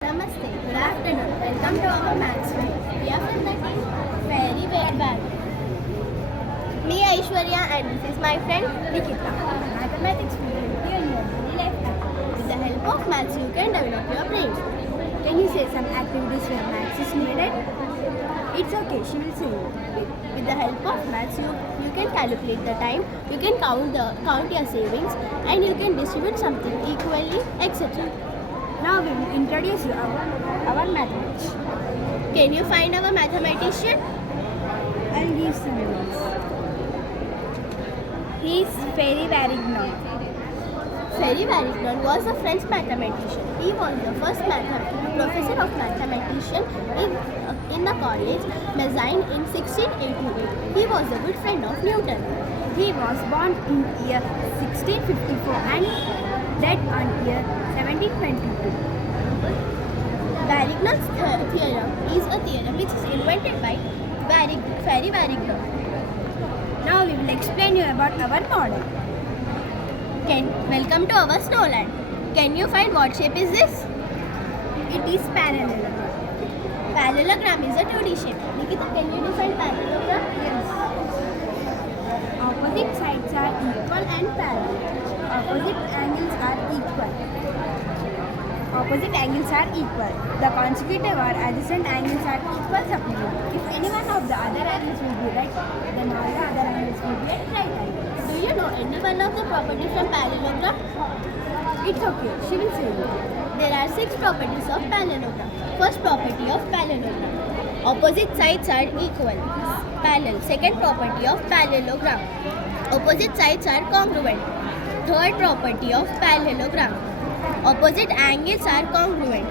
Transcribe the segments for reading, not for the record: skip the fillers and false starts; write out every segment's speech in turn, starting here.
Namaste, good afternoon. Welcome to our maths video. We are from the team very bad. Me Aishwarya and this is my friend Nikita. Mathematics video with you in your daily life activities. With the help of maths you can develop your brain. Can you say some activities where maths is needed? It's okay, she will say it. With the help of maths you can calculate the time, you can count your savings and you can distribute something equally, etc. Now we will introduce you our mathematics. Can you find our mathematician? I'll give some names. He is Ferry-Varignon. Ferry-Varignon was a French mathematician. He was the first professor of mathematician in the college Mezzine in 1688. He was a good friend of Newton. He was born in year 1654 and died on year 1722. Varignon's theorem is a theorem which is invented by Ferry-Varignon. Now we will explain you about our model. Welcome to our snowland. Can you find what shape is this? It is parallelogram. Parallelogram is a 2D shape. Nikita, can you define parallelogram? Yes. Opposite sides are equal and parallel. Opposite angles are equal. Opposite angles are equal. The consecutive or adjacent angles are equal supplementary. If any one of the other angles will be right, then all the other angles will be at right angles. Do you know any one of the properties from parallelogram? It's okay, she will say it. There are 6 properties of parallelogram. First property of parallelogram. Opposite sides are equal. Parallel. Second property of parallelogram. Opposite sides are congruent. Third property of parallelogram. Opposite angles are congruent.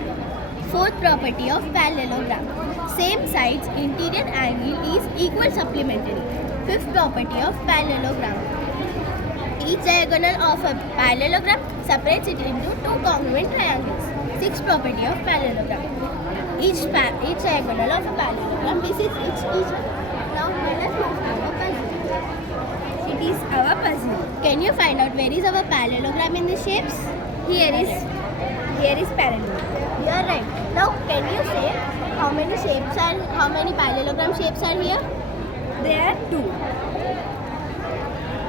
Fourth property of parallelogram. Same sides interior angle is equal supplementary. Fifth property of parallelogram. Each diagonal of a parallelogram separates it into 2 congruent triangles. Sixth property of parallelogram. Each diagonal of a parallelogram visits each other. Now let us move to our puzzle. It is our puzzle. Can you find out where is our parallelogram in the shapes? Here is parallelogram. You are right. Now can you say how many parallelogram shapes are here? There are 2.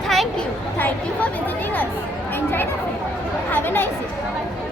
Thank you. Thank you for visiting us. Enjoy the film. Have a nice day.